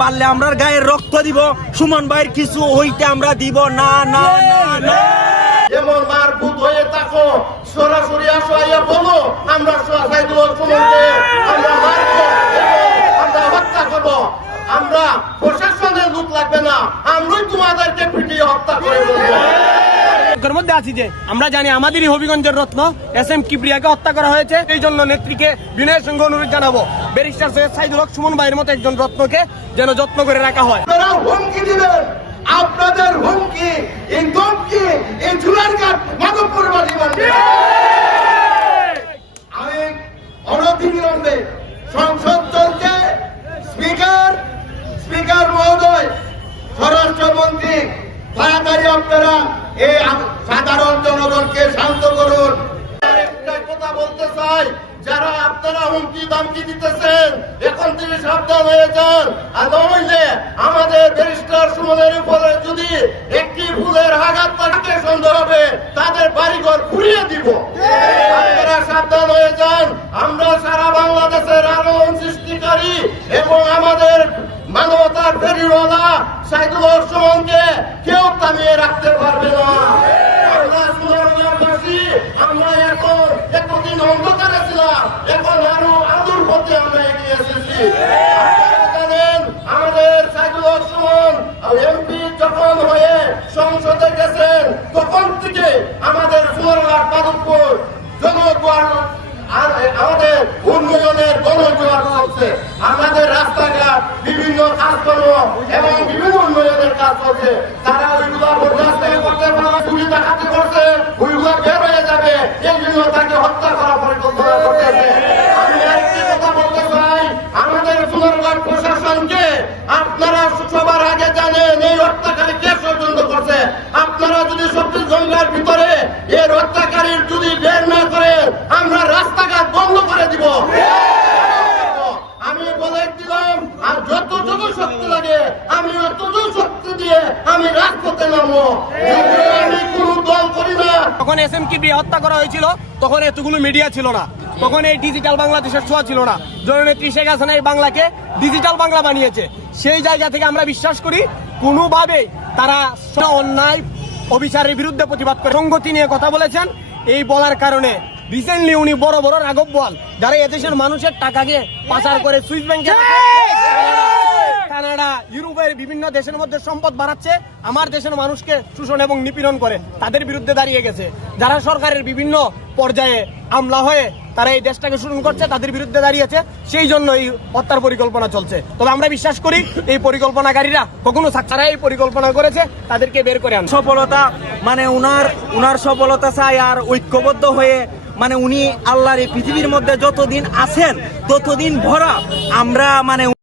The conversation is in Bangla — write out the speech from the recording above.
পারলে আমরা গায়ের রক্ত দিব। সুমন ভাইয়ের কিছু হইতে আমরা দিব। না না না সরাসরি আমরা আমরা প্রশাসনের লাগবে না। আমরাই তোমাদেরকে পিটিয়ে হত্যা করে দেবো এর মধ্যে আছি যে আমরা জানি আমাদেরই হবিগঞ্জের রত্ন এস এম কিবরিয়াকে হত্যা করা হয়েছে। এই জন্য নেত্রীকে বিনয়ের সঙ্গে অনুরোধ জানাব। ব্যারিস্টার সৈয়দ সাইদুল হক সুমন ভাইয়ের মতো একজন রত্নকে যেন যত্ন করে রাখা হয়। হুমকি দিবেন। আপনাদের হুমকি, এই ধমকি, এই আমি অনতিবিলম্বে সংসদ চলছে। স্পিকার স্পিকার মহোদয়, স্বরাষ্ট্রমন্ত্রী, তাড়াতাড়ি আপনারা এই আম- সাধারণ জনগণকে শান্ত করুন একটা কথা বলতে চাই যারা আপনারা হুমকি দামকি দিতেছেন? এখন থেকে সাবধান হয়ে যান। আর নইলে আমাদের ব্যারিস্টার সুমনের উপরে যদি একটি ফুলের আঘাত থাকে সন্দেহ হবে, তাদের বাড়িঘর ঘুরিয়ে দিব। আপনারা সাবধান হয়ে যান। আমরা সারা বাংলাদেশের আলোড়ন সৃষ্টিকারী এবং আমাদের মানবতার ফেরিওয়ালা সাইদুল হক সুমনকে কেউ থামিয়ে রাখতে পারবে না। আমরা সুনামগঞ্জবাসী আমরা এখন এতদিন অন্ধকারে ছিলাম এখন আরও আদুর পথে আমরা এগিয়ে এসেছি আপনারা আমাদের সাইদুল হক এমপি যখন হয়ে সংসদে গেছেন, তখন থেকে আমাদের সুমনঘাট মাধবপুর জনগণ আমাদের উন্নয়নের গণজোয়ার চলছে আমাদের রাস্তাঘাট, বিভিন্ন কাজকর্ম এবং বিভিন্ন উন্নয়নের কাজ চলছে তারা ওইগুলো বরদাস্ত করতে পারে চুরি ডাকাতি করছে ওইগুলো বের হয়ে যাবে এই জন্য তাকে হত্যা করার পরিকল্পনা করতেছে আমি আরেকটি কথা বলতে চাই আমাদের সুন্দরগড় প্রশাসনকে আপনারা সবার আগে জানেন এই হত্যাকারী কে ষড়যন্ত্র করছে আপনারা যদি সত্যি জঙ্গলের ভিতরে এর হত্যাকারীর যদি বের না করেন আমরা রাস্তাঘাট বন্ধ করে দিব। আমি বলে দিলাম, আর যতটুকু শক্তি লাগে, আমি শক্তি দিয়ে আমি রাজপথে আমি দল করি না। তখন এস এম কিবরিয়া হত্যা করা হয়েছিল, তখন এতগুলো মিডিয়া ছিল না। তখন এই ডিজিটাল বাংলাদেশের ছোঁয়া ছিল না। জননেত্রী শেখ হাসিনা এই বাংলাকে ডিজিটাল বাংলা বানিয়েছে। সেই জায়গা থেকে আমরা বিশ্বাস করি, কোনোভাবেই তারা অন্যায় অবিচারের বিরুদ্ধে প্রতিবাদ করে সংগতি নিয়ে কথা বলেছেন। এই বলার কারণে রিসেন্টলি উনি বড় বড় রাঘব বল, যারা এদেশের মানুষের টাকাকে পাচার করে সুইস ব্যাংকে কানাডা ইউরোপের বিভিন্ন দেশের মধ্যে সম্পদ বাড়াচ্ছে, আমার দেশের মানুষকে শোষণ এবং নিপীড়ন করে, তাদের বিরুদ্ধে দাঁড়িয়ে গেছে। যারা সরকারের বিভিন্ন পর্যায়ে আমলা হয়ে তারা এই দেশটাকে শোষণ করছে, তাদের বিরুদ্ধে দাঁড়িয়েছে, সেই জন্য এই হত্যার পরিকল্পনা চলছে। তবে আমরা বিশ্বাস করি, এই পরিকল্পনাকারীরা কখনো থাক- এই পরিকল্পনা করেছে, তাদেরকে বের করে আন সফলতা মানে উনার উনার সফলতা চাই আর ঐক্যবদ্ধ হয়ে মানে উনি আল্লাহর এই পৃথিবীর মধ্যে যতদিন আছেন, ততদিন ভরা। আমরা মানে